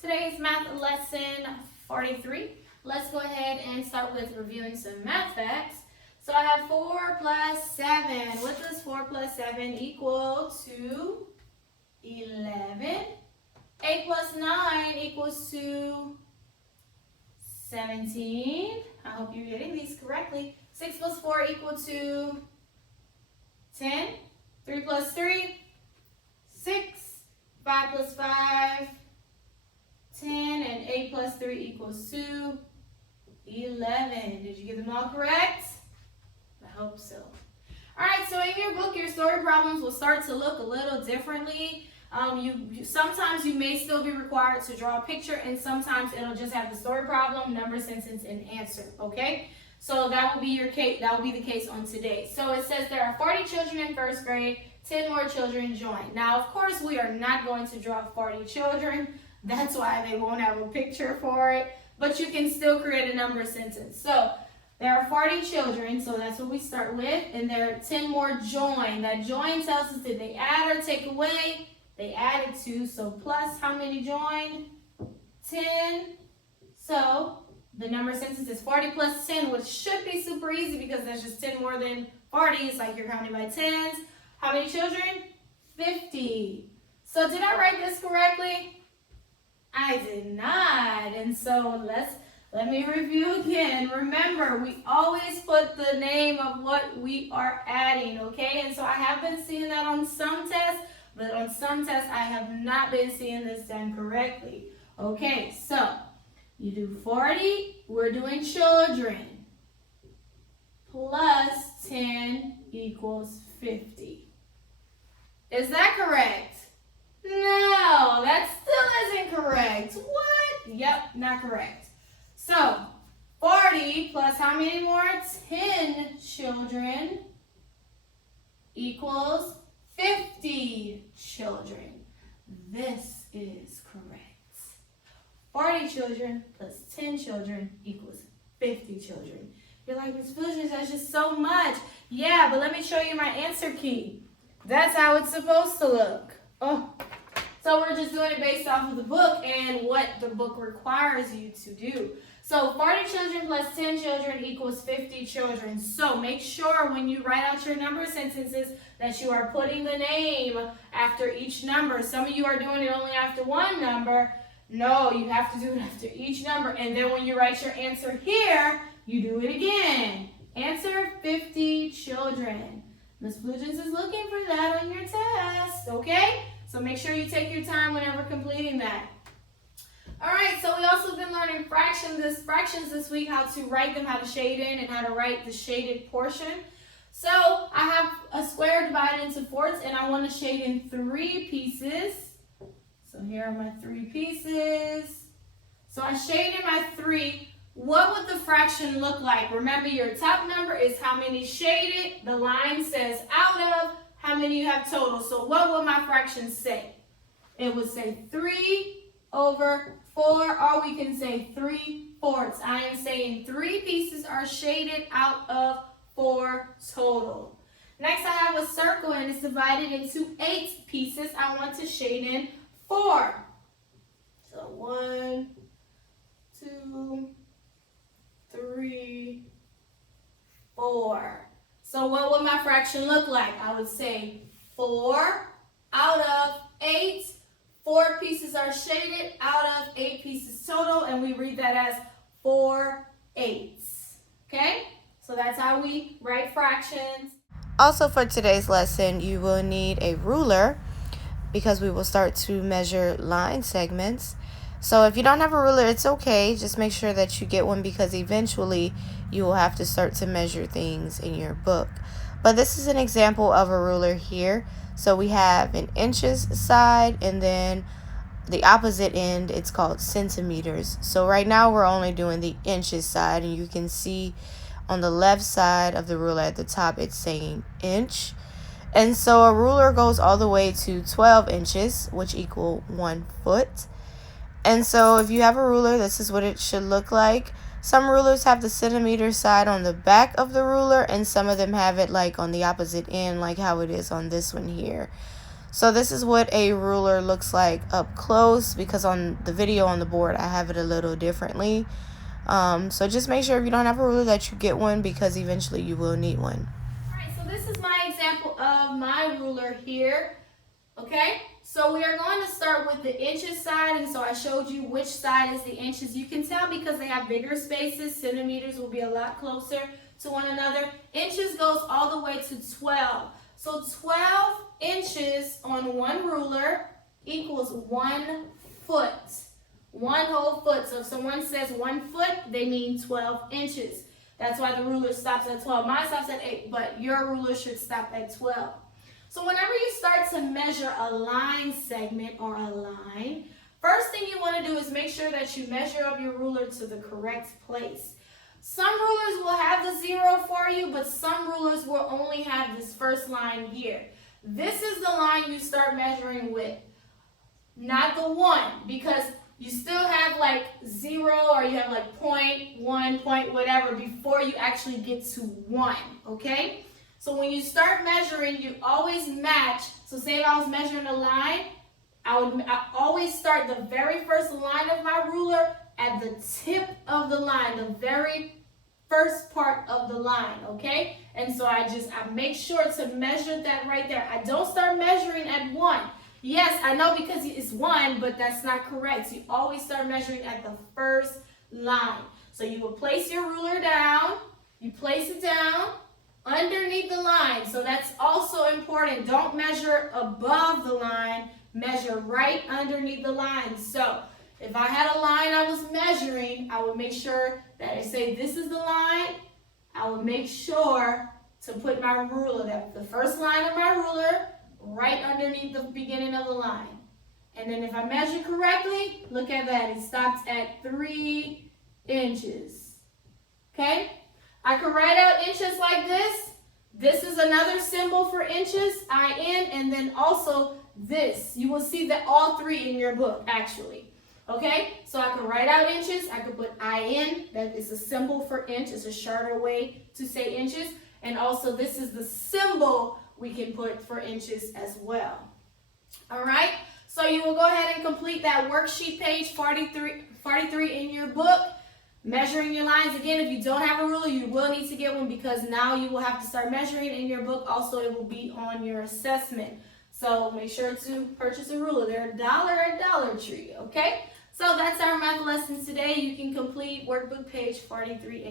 Today's math lesson 43. Let's go ahead and start with reviewing some math facts. So I have 4 plus 7. What does 4 plus 7 equal to? 11. 8 plus 9 equals to 17. I hope you're getting these correctly. 6 plus 4 equal to 10. 3 plus 3, 6. 5 plus 5, 10, and 8 plus 3 equals 2, 11. Did you get them all correct? I hope so. All right, so in your book, your story problems will start to look a little differently. Sometimes you may still be required to draw a picture, and sometimes it'll just have the story problem, number, sentence, and answer, okay? So that will be your case. That will be the case on today. So it says there are 40 children in first grade. 10 more children join. Now, of course, we are not going to draw 40 children. That's why they won't have a picture for it. But you can still create a number sentence. So there are 40 children, so that's what we start with. And there are 10 more join. That join tells us, did they add or take away? They added 2, so plus how many joined? 10. So the number sentence is 40 plus 10, which should be super easy because that's just 10 more than 40. It's like you're counting by tens. How many children? 50. So did I write this correctly? I did not. And so let me review again. Remember, we always put the name of what we are adding, okay? And so I have been seeing that on some tests, but on some tests I have not been seeing this done correctly. Okay, so you do 40, we're doing children, plus 10 equals 50. Is that correct? No, that still isn't correct. What? Yep, not correct. So, 40 plus how many more? 10 children equals 50 children. This is correct. 40 children plus 10 children equals 50 children. You're like, Ms. Foolishness, that's just so much. Yeah, but let me show you my answer key. That's how it's supposed to look. Oh, so we're just doing it based off of the book and what the book requires you to do. So 40 children plus 10 children equals 50 children. So make sure when you write out your number sentences that you are putting the name after each number. Some of you are doing it only after one number. No, you have to do it after each number. And then when you write your answer here, you do it again. Answer 50 children. Ms. Flugence is looking for that on your test, okay? So make sure you take your time whenever completing that. All right, so we also been learning fractions this week, how to write them, how to shade in, and how to write the shaded portion. So I have a square divided into fourths, and I want to shade in 3 pieces. So here are my 3 pieces. So I shaded my 3. What would the fraction look like? Remember, your top number is how many shaded. The line says out of how many you have total. So what would my fraction say? It would say 3 over 4, or we can say 3/4. I am saying 3 pieces are shaded out of 4 total. Next, I have a circle, and it's divided into 8 pieces. I want to shade in 4. So 1, 2, 3, 4. So what would my fraction look like? I would say 4 out of 8. 4 pieces are shaded out of 8 pieces total, and we read that as 4/8. Okay? So that's how we write fractions. Also for today's lesson, you will need a ruler because we will start to measure line segments. So if you don't have a ruler, it's okay. Just make sure that you get one because eventually you will have to start to measure things in your book. But this is an example of a ruler here. So we have an inches side, and then the opposite end, it's called centimeters. So right now we're only doing the inches side, and you can see on the left side of the ruler at the top, it's saying inch. And so a ruler goes all the way to 12 inches, which equal 1 foot. And so if you have a ruler, this is what it should look like. Some rulers have the centimeter side on the back of the ruler, and some of them have it like on the opposite end, like how it is on this one here. So this is what a ruler looks like up close, because on the video on the board I have it a little differently. So just make sure if you don't have a ruler that you get one, because eventually you will need one. Alright, so this is my example of my ruler here. Okay, so we are going to start with the inches side, and so I showed you which side is the inches. You can tell because they have bigger spaces. Centimeters will be a lot closer to one another. Inches goes all the way to 12. So 12 inches on one ruler equals 1 foot. 1 whole foot. So if someone says 1 foot, they mean 12 inches. That's why the ruler stops at 12. Mine stops at 8, but your ruler should stop at 12. So whenever you start to measure a line segment or a line, first thing you want to do is make sure that you measure up your ruler to the correct place. Some rulers will have the 0 for you, but some rulers will only have this first line here. This is the line you start measuring with, not the 1, because you still have like 0 or you have like 0.1, point whatever before you actually get to 1, okay? So when you start measuring, you always match. So say if I was measuring a line, I always start the very first line of my ruler at the tip of the line, the very first part of the line, okay? And so I make sure to measure that right there. I don't start measuring at 1. Yes, I know because it's 1, but that's not correct. You always start measuring at the first line. So you will place your ruler down, you place it down underneath the line. So that's also important. Don't measure above the line, measure right underneath the line. So if I had a line I was measuring, I would make sure that I say this is the line. I would make sure to put my ruler, the first line of my ruler, right underneath the beginning of the line. And then if I measure correctly, look at that. It stops at 3 inches. Okay? I could write out inches like this. This is another symbol for inches, IN, and then also this. You will see that all 3 in your book, actually. Okay? So I could write out inches. I could put IN. That is a symbol for inch. It's a shorter way to say inches. And also this is the symbol we can put for inches as well. All right? So you will go ahead and complete that worksheet page 43 in your book. Measuring your lines. Again, if you don't have a ruler, you will need to get one, because now you will have to start measuring in your book. Also, it will be on your assessment. So make sure to purchase a ruler. They're $1 at Dollar Tree, okay? So that's our math lesson today. You can complete workbook page 43A.